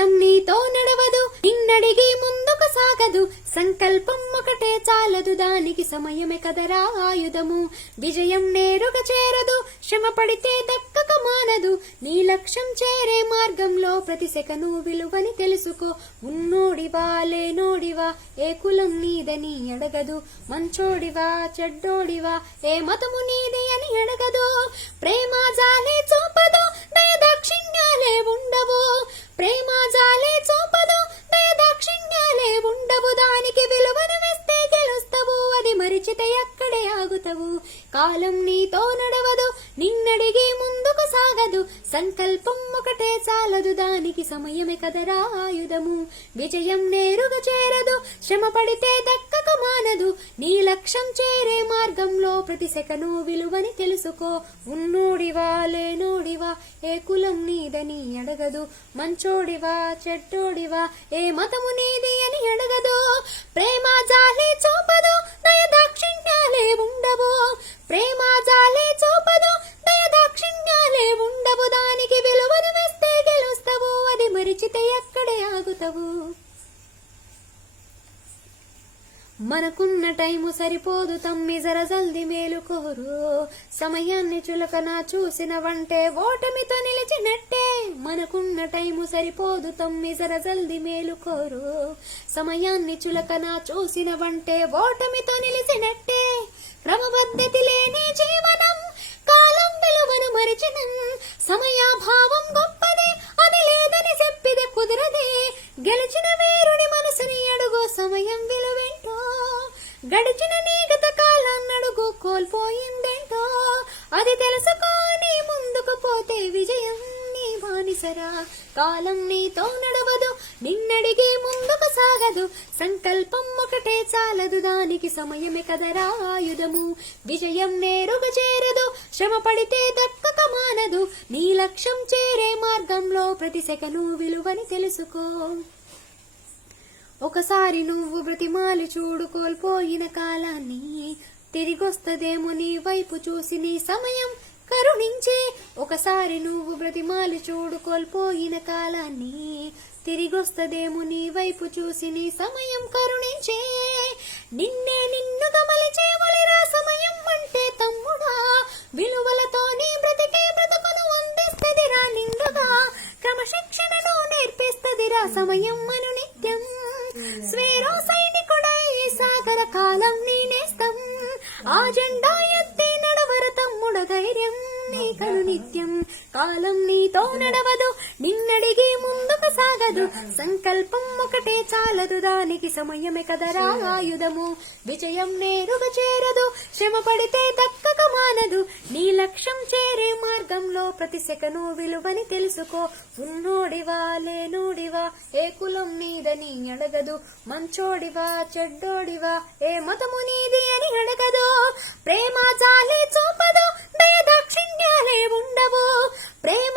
కాలం నీతో నడవదు, నిన్నడిగి ముందుకు సాగదు, సంకల్పం ఒకటే చాలదు, దానికి సమయమే కదరా ఆయుధము. విజయం నేరుగా చేరదు, శ్రమ పడితే దక్కక మానదు, నీ లక్ష్యం చేరే మార్గంలో ప్రతి సెకను విలువని తెలుసుకో. ఉన్నోడివా లేనోడివా ఏ కులం నీదని అడగదు, మంచోడివా చెడ్డోడివా ఏ మతము నీది అని అడగదు. ప్రేమ జాలే చూపదు, దయ దాక్షిణ్యాలే ఉండవు, ప్రేమ జాలే చూపదు, దయ దాక్షిణ్యాలే ఉండవు, దానికి విలువను వేస్తే గెలుస్తావు, అది మరిచితే అక్కడే ఆగుతావు. కాలం నీతో నడవదు, నిన్నడిగి ముందుకు సాగదు, సంకల్పం ఒకటే చాలదు, దానికి సమయమే కదరా ఆయుధము. విజయం నేరుగా చేరదు, శ్రమ పడితే దక్కక మానదు, నీ లక్ష్యం చేరే మార్గంలో ప్రతి సెకను విలువని తెలుసుకో. ఉన్నోడివా లేనోడివా ఏ కులం నీదని అడగదు, మంచోడివా చెడ్డోడివా ఏ మతము నీది అని అడగదు. ప్రేమ జాలే చూపదు, దయ దాక్షిణ్యాలే ఉండవు, ప్రేమ జాలే చూపదు, దయ దాక్షిణ్యాలే ఉండవు, దానికి విలువను వేస్తే గెలుస్తావు, అది మరిచితే అక్కడే ఆగుతావు. మనకున్న టైము సరిపోదు తమ్మి జర జల్ది మేలుకోరు, సమయాన్ని చులకన చూసిన వంటే ఓటమితో నిలిచినట్టే. మనకున్న టైము సరిపోదు తమ్మి జర జల్ది మేలుకోరు, సమయాన్ని చులకన చూసిన వంటే ఓటమితో నిలిచినట్టే. క్రమపద్ధతి లేని జీవనం కాలం విలువను మరిచినం, సమయాభావం గొప్పదే అది లేదని చెప్పిదే కుదరదే. గెలిచిన వీరుడి మనసుని అడుగు సమయం విలువేంటో, గడిచిన నీ గత కాలాన్ని అడుగు కోల్పోయిందేంటో, అది తెలుసుకొని ముందుకు పోతే విజయం నీ బానిసరా. కాలం నీతో నడవదు, నిన్నడిగి ముందుకు సాగదు, సంకల్పం ఒకటే చాలదు, దానికి సమయమే కదరా ఆయుధము. విజయం నేరుగా చేరదు, శ్రమ పడితే దక్కక మానదు, నీ లక్ష్యం చేరే మార్గంలో ప్రతి సెకను విలువని తెలుసుకో. ఒకసారి నువ్వు బ్రతిమాలి చూడు కోల్పోయిన కాలాన్ని, తిరిగొస్తదేమో నీ వైపు చూసి నీ సమయం కరుణించే. ఒకసారి నువ్వు బ్రతిమాలి చూడు కోల్పోయిన కాలాన్ని, తిరిగొస్తదేమో నీ వైపు చూసి నీ సమయం కరుణించే. నిన్నే నిన్నుగా మలిచేవలిరా సమయం అంటే తమ్ముడా, విలువలతో నీ బ్రతికే బ్రతుకును అందిస్తదిరా నిండుగా, క్రమశిక్షణను నేర్పిస్తదిరా సమయం అను నిత్యం. స్వేరో సైనికుడై సాగర కాలం నీ నేస్తం, ఆ జెండా ఎత్తి నడవర తమ్ముడ ధైర్యం నీకను నిత్యం. కాలం నీతో నడవదు, నిన్నడిగి ముందుకు సాగదు, సంకల్పం ఒకటే చాలదు, దానికి సమయమే కదరా ఆయుధము. విజయం నేరుగా చేరదు, శ్రమ పడితే దక్కక మానదు, నీ లక్ష్యం చేరే మార్గంలో ప్రతి సెకను విలువని తెలుసుకో. ఉన్నోడివా లేనోడివా ఏ కులం నీదని అడగదు, మంచోడివా చెడ్డోడివా ఏ మతము నీది అని అడగదు. ప్రేమ జాలే చూపదు, దయ దాక్షిణ్యాలే ఉండవు, ప్రేమ